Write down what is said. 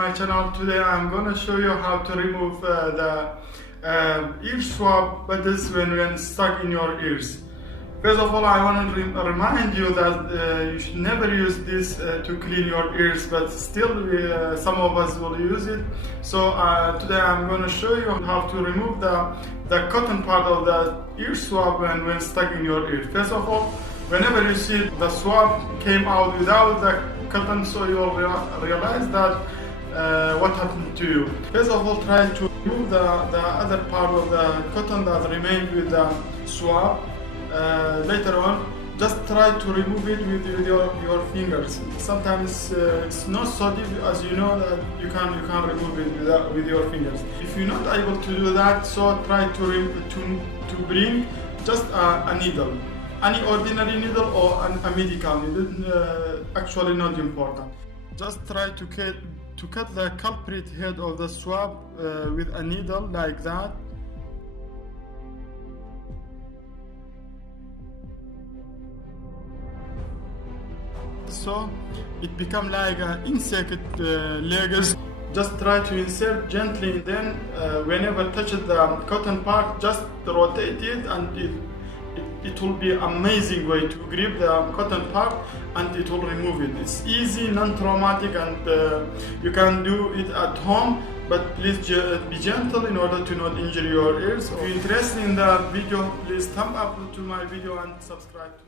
my channel. Today I'm gonna show you how to remove the ear swab buttons when stuck in your ears. First of all, I want to remind you that you should never use this to clean your ears, but still some of us will use it. So today I'm going to show you how to remove the cotton part of the ear swab when stuck in your ear. First of all, whenever you see the swab came out without the cotton, so you'll realize that what happened to you. First of all, try to remove the other part of the cotton that remained with the swab. Later on, just try to remove it with your fingers. Sometimes it's not so deep, as you know, that you can remove it with your fingers. If you're not able to do that, so try to bring just a needle, any ordinary needle or a medical needle. Actually, not important. Just try to cut the culprit head of the swab with a needle like that. So it becomes like an insect legs. Just try to insert gently, then whenever touch the cotton part, just rotate it, and it will be amazing way to grip the cotton part, and it will remove it. It's easy, non-traumatic, and you can do it at home, but please be gentle in order to not injure your ears. If you're interested in the video, please thumb up to my video and subscribe to